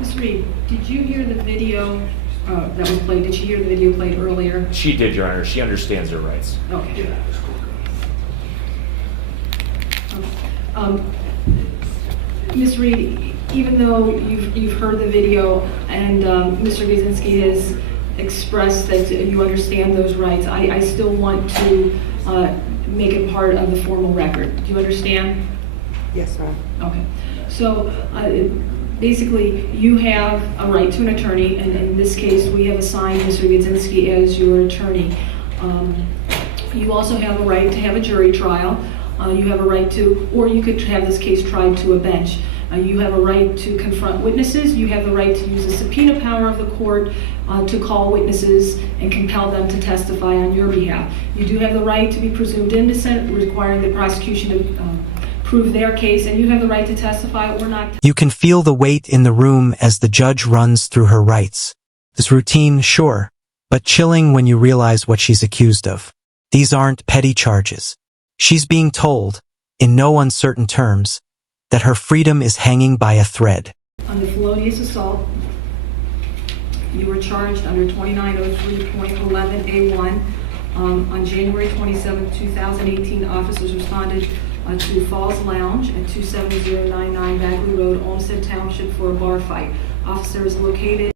Ms. Reed, did you hear the video that was played? Did she hear the video played earlier? She did, Your Honor. She understands her rights. Okay. Ms. Reed, even though you've heard the video and Mr. Giesinski has expressed that you understand those rights, I still want to make it part of the formal record. Do you understand? Yes, ma'am. Okay. So basically, you have a right to an attorney, and in this case, we have assigned Mr. Giesinski as your attorney. You also have a right to have a jury trial. You have a right to, or you could have this case tried to a bench. You have a right to confront witnesses. You have the right to use the subpoena power of the court to call witnesses and compel them to testify on your behalf. You do have the right to be presumed innocent, requiring the prosecution to prove their case, and you have the right to testify or not. You can feel the weight in the room as the judge runs through her rights. This routine, sure, but chilling when you realize what she's accused of. These aren't petty charges. She's being told, in no uncertain terms, that her freedom is hanging by a thread. On the felonious assault, you were charged under 2903.11A1. On January 27, 2018, officers responded to Falls Lounge at 27099 Bagley Road, Olmsted Township, for a bar fight. Officers located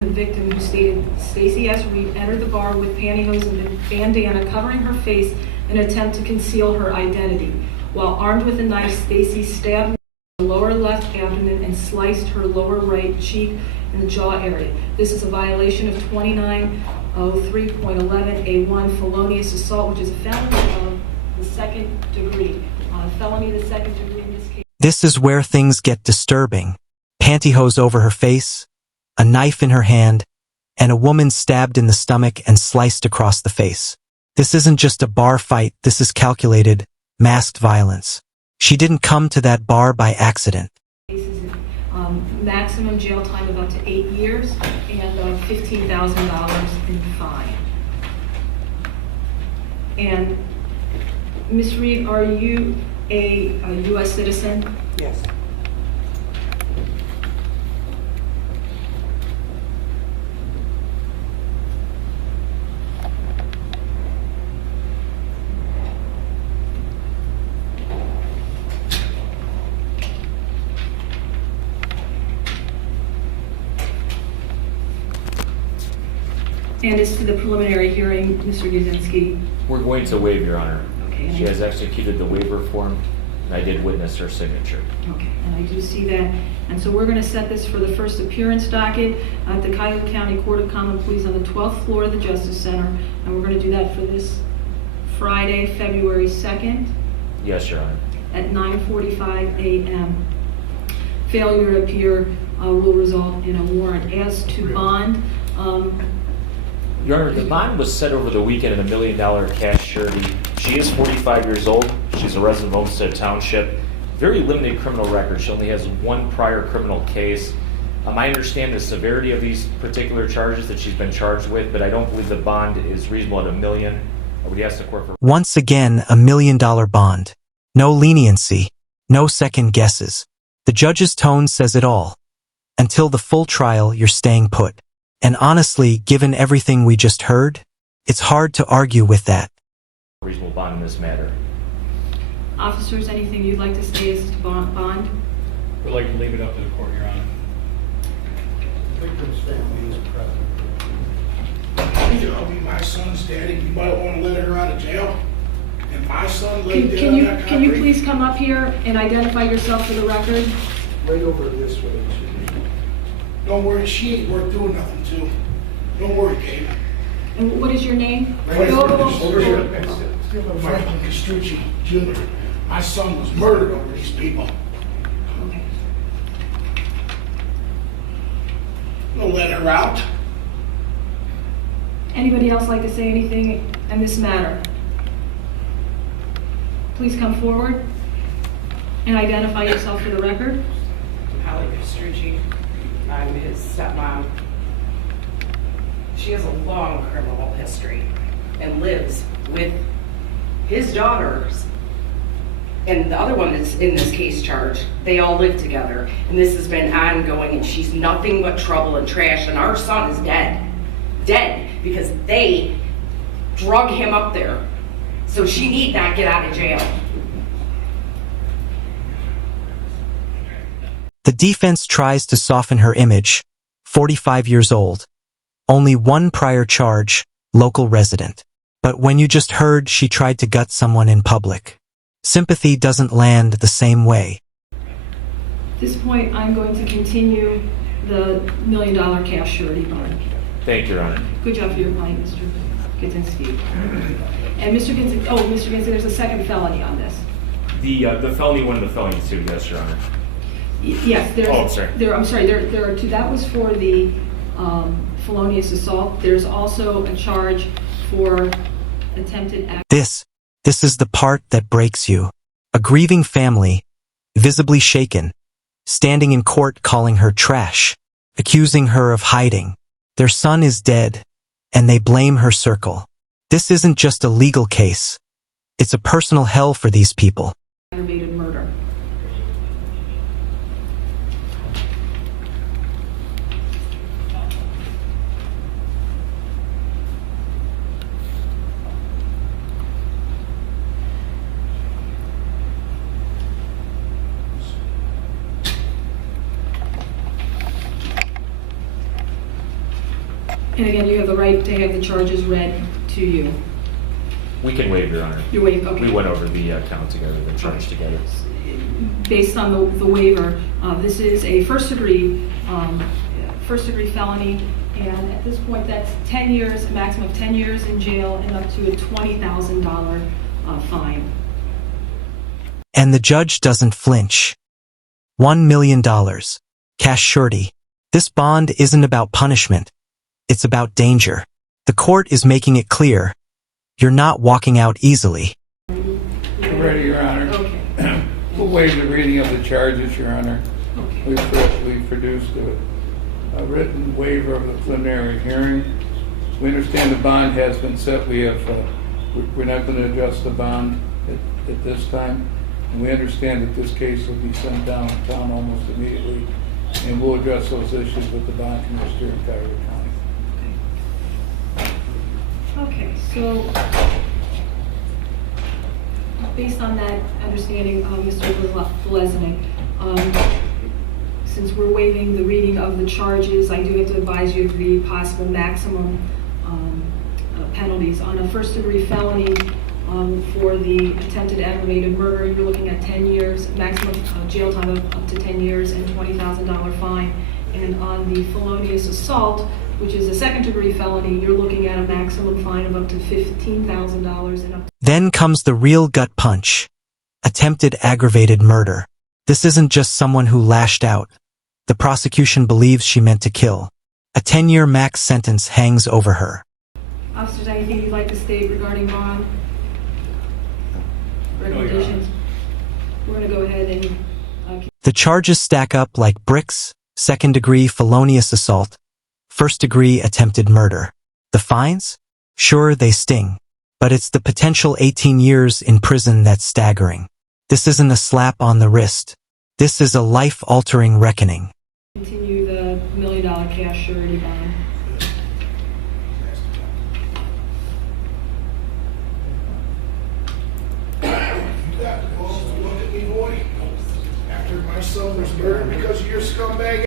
the victim, who stated Stacy S. Reed, entered the bar with pantyhose and bandana covering her face in an attempt to conceal her identity. While armed with a knife, Stacy stabbed her lower left abdomen and sliced her lower right cheek in the jaw area. This is a violation of 2903.11A1, felonious assault, which is a felony of the second degree. Felony of the second degree in this case. This is where things get disturbing. Pantyhose over her face, a knife in her hand, and a woman stabbed in the stomach and sliced across the face. This isn't just a bar fight, this is calculated, masked violence. She didn't come to that bar by accident. Maximum jail time of up to 8 years and $15,000 in fine. And Ms. Reed, are you a U.S. citizen? Yes. And as to the preliminary hearing, Mr. Giesinski? We're going to waive, Your Honor. Okay. She has executed the waiver form, and I did witness her signature. Okay, and I do see that. And so we're going to set this for the first appearance docket at the Cuyahoga County Court of Common Pleas on the 12th floor of the Justice Center. And we're going to do that for this Friday, February 2nd. Yes, Your Honor. At 9:45 a.m. Failure to appear will result in a warrant. As to bond, Your Honor, the bond was set over the weekend at $1 million cash surety. She is 45 years old. She's a resident of Olmsted Township. Very limited criminal record. She only has one prior criminal case. I understand the severity of these particular charges that she's been charged with, but I don't believe the bond is reasonable at $1 million. I would ask the court for... Once again, $1 million bond. No leniency, no second guesses. The judge's tone says it all. Until the full trial, you're staying put. And honestly, given everything we just heard, it's hard to argue with that. Reasonable bond in this matter. officers, anything you'd like to say as to bond? We'd like to leave it up to the court, Your Honor. Victim's family is present. You know, be my son's daddy. You might want to let her out of jail. And my son laid down on that Can you concrete. please come up here and identify yourself for the record? Right over this way. Don't worry, she ain't worth doing nothing to. Don't worry, Gabe. And what is your name? Franklin Over here. Franklin Castrucci Jr. My son was murdered over these people. Okay. Don't let her out. Anybody else like to say anything in this matter? Please come forward and identify yourself for the record. Holly Castrucci. I'm his stepmom. She has a long criminal history and lives with his daughters and the other one that's in this case charged, they all live together. And this has been ongoing, and she's nothing but trouble and trash. And our son is dead. Dead, because they drug him up there. So she need not get out of jail. The defense tries to soften her image, 45 years old. Only one prior charge, local resident. But when you just heard she tried to gut someone in public, sympathy doesn't land the same way. At this point, I'm going to continue the $1 million cash surety bond. Thank you, Your Honor. Good job for your client, Mr. Gidzinski. And Mr. Gidzinski, there's a second felony on this. The felony one and the felony two, yes, Your Honor. Yes, there's. Oh, I'm sorry. There are two. That was for the felonious assault. There's also a charge for attempted act. This is the part that breaks you. A grieving family, visibly shaken, standing in court calling her trash, accusing her of hiding. Their son is dead, and they blame her circle. This isn't just a legal case. It's a personal hell for these people. Aggravated murder. And again, you have the right to have the charges read to you. We can waive, Your Honor. You waive, okay. We went over the count together, the charge together. Based on the waiver, this is a first degree felony, and at this point, that's 10 years, a maximum of 10 years in jail, and up to a $20,000 fine. And the judge doesn't flinch. $1 million. Cash surety. This bond isn't about punishment. It's about danger. The court is making it clear. You're not walking out easily. Ready, Your Honor. Okay. We'll waive the reading of the charges, Your Honor. Okay. We've produced a written waiver of the preliminary hearing. We understand the bond has been set. We're not going to adjust the bond at this time. And we understand that this case will be sent downtown almost immediately. And we'll address those issues with the bond commissioner in Cuyahoga County. Okay, so based on that understanding, Mr. Blesnik, since we're waiving the reading of the charges, I do have to advise you of the possible maximum penalties. On a first-degree felony for the attempted aggravated murder, you're looking at 10 years, maximum jail time of up to 10 years and $20,000 fine. And on the felonious assault, which is a second-degree felony, you're looking at a maximum fine of up to $15,000 and up to... Then comes the real gut punch. Attempted aggravated murder. This isn't just someone who lashed out. The prosecution believes she meant to kill. A 10-year max sentence hangs over her. Officers, anything you'd like to state regarding bond? Recommendations? We're going to go ahead and... The charges stack up like bricks: second-degree felonious assault, first-degree attempted murder. The fines? Sure, they sting. But it's the potential 18 years in prison that's staggering. This isn't a slap on the wrist. This is a life-altering reckoning. Continue the $1 million cash surety bond. Look at me, boy. After my son was murdered because of your scumbag